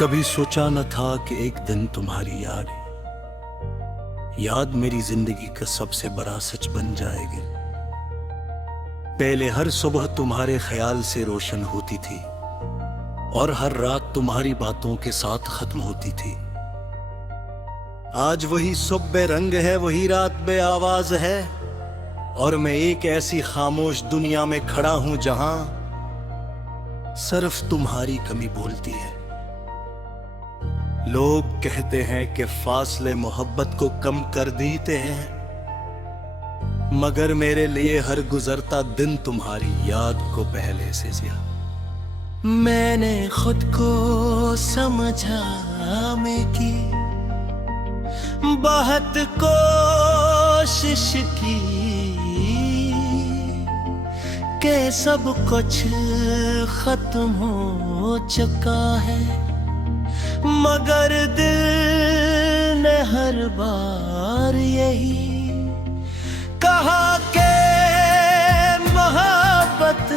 कभी सोचा न था कि एक दिन तुम्हारी याद मेरी जिंदगी का सबसे बड़ा सच बन जाएगी। पहले हर सुबह तुम्हारे ख्याल से रोशन होती थी और हर रात तुम्हारी बातों के साथ खत्म होती थी। आज वही सुबह बेरंग है, वही रात बे आवाज है, और मैं एक ऐसी खामोश दुनिया में खड़ा हूं जहां सिर्फ तुम्हारी कमी बोलती है। लोग कहते हैं कि फासले मोहब्बत को कम कर देते हैं, मगर मेरे लिए हर गुजरता दिन तुम्हारी याद को पहले से ज्यादा मैंने खुद को समझा में की, बहुत कोशिश की कि सब कुछ खत्म हो चुका है, मगर दिल ने हर बार यही कहा कि मोहब्बत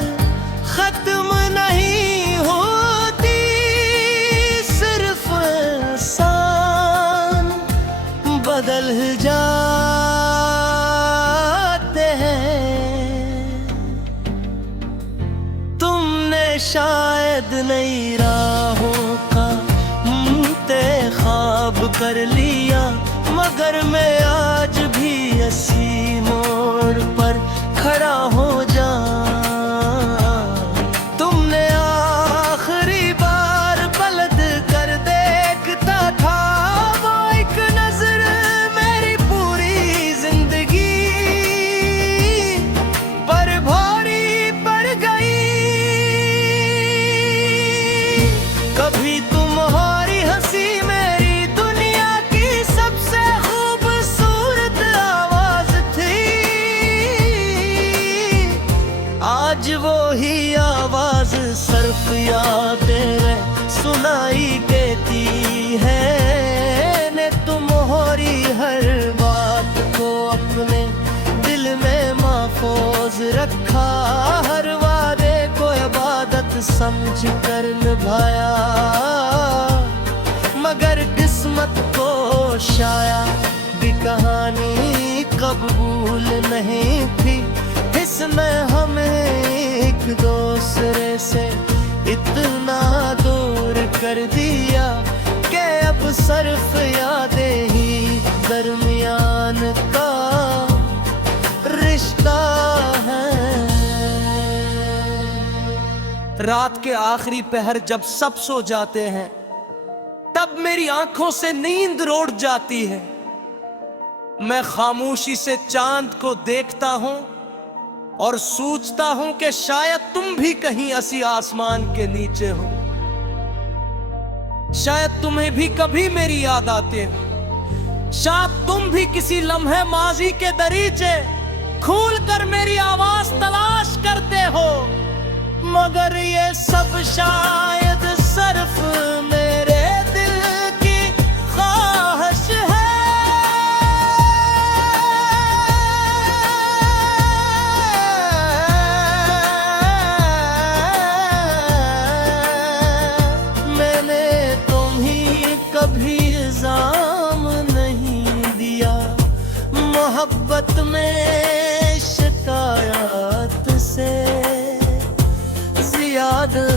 खत्म नहीं होती, सिर्फ इंसान बदल जाते हैं। तुमने शायद नई राहों का ख्वाब कर लिया, मगर मैं आज भी इसी मोड़ पर खड़ा हो जाऊं। तुमने आखिरी बार पलट कर देखता था, वो एक नजर मेरी पूरी जिंदगी पर भारी पड़ गई। कभी तुम्हारी हंसी मेरी दुनिया की सबसे खूबसूरत आवाज थी, आज वो ही आवाज सिर्फ यादें सुनाई देती है। ने तुम्हारी हर बात को अपने दिल में महफूज रखा, हर वादे को इबादत समझ कर निभाया, मगर किस्मत को शायद भी कहानी कबूल नहीं थी। इसने हमें एक दूसरे से इतना दूर कर दिया कि अब सिर्फ यादें ही दरमियान का रिश्ता है। रात के आखिरी पहर जब सब सो जाते हैं, तब मेरी आंखों से नींद रोड़ जाती है। मैं खामोशी से चांद को देखता हूं और सोचता हूं कि शायद तुम भी कहीं ऐसी आसमान के नीचे हो, शायद तुम्हें भी कभी मेरी याद आती हो, शायद तुम भी किसी लम्हे माजी के दरीचे खोल कर मेरी आवाज तलाश करते हो, मगर ये सब शायद सिर्फ मेरे दिल की ख्वाहिश है। मैंने तुम्हें कभी इल्जाम नहीं दिया, मोहब्बत में शिकायत से ज्यादा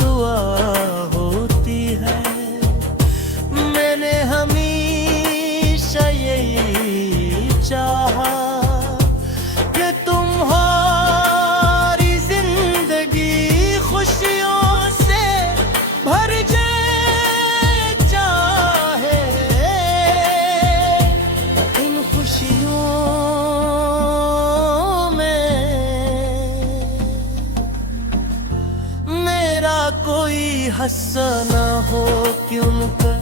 दुआ होती है। मैंने हमेशा यही चाहा कि तुम्हारी जिंदगी खुशियों से भर जाए, चाहे इन खुशियों कोई हस्सा ना हो कि उनका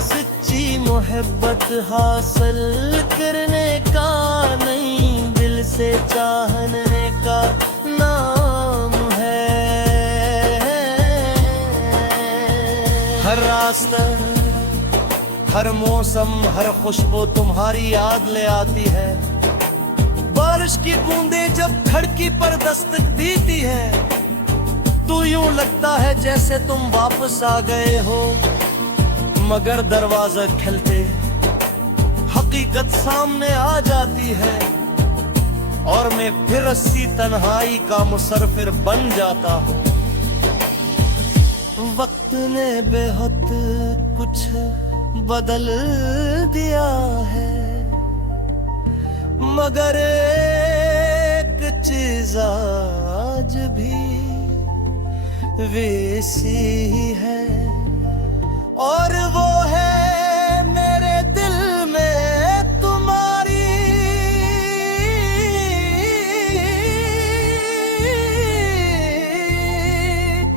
सच्ची मोहब्बत हासिल करने का नहीं, दिल से चाहने का नाम है। हर रास्ता, हर मौसम, हर खुशबू तुम्हारी याद ले आती है। बारिश की बूंदें जब खिड़की पर दस्तक देती है, तू यूं लगता है जैसे तुम वापस आ गए हो, मगर दरवाजा खुलते हकीकत सामने आ जाती है और मैं फिर अस्सी तन्हाई का मुसरफिर बन जाता हूँ। वक्त ने बेहद कुछ बदल दिया है, मगर एक चीज आज भी वैसी ही है, और वो है मेरे दिल में तुम्हारी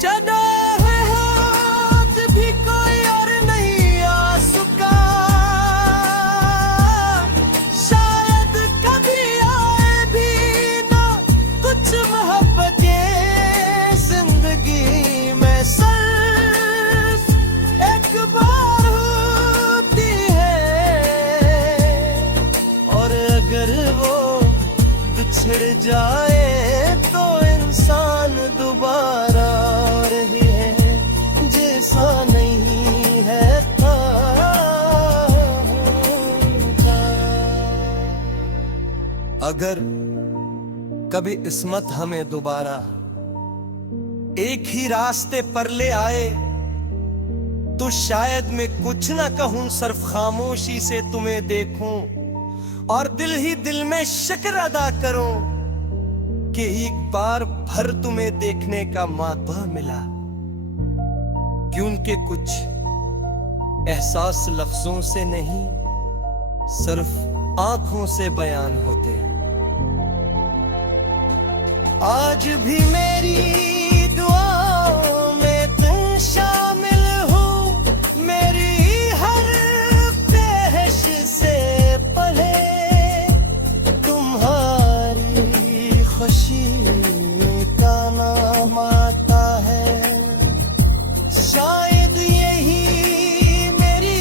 जगह है। आज भी कोई और नहीं आ सका, शायद कभी आए भी ना कुछ मोहब्बतें जिंदगी में सिर्फ एक बार होती है, और अगर वो बिछड़ जाए तो इंसान दोबारा रही है जैसा नहीं है था। अगर कभी किस्मत हमें दोबारा एक ही रास्ते पर ले आए, तो शायद मैं कुछ ना कहूं, सिर्फ खामोशी से तुम्हें देखूं और दिल ही दिल में शुक्र अदा करूं कि एक बार भर तुम्हें देखने का मौका मिला, क्योंकि कुछ एहसास लफ्जों से नहीं, सिर्फ आंखों से बयान होते हैं। आज भी मेरी दुआओं में तुम शामिल हो, मेरी हर ख्वाहिश से पहले तुम्हारी खुशी का नाम आता है। शायद यही मेरी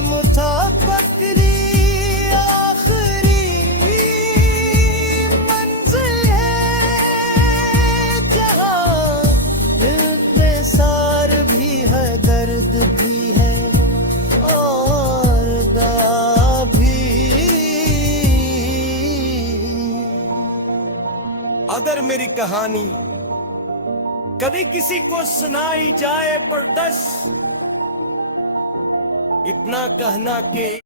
मुताफिरी आखिरी मंजिल है, जहाँ इंतज़ार भी है, दर्द भी है और दया भी। अगर मेरी कहानी कभी किसी को सुनाई जाए पर बस इतना कहना कि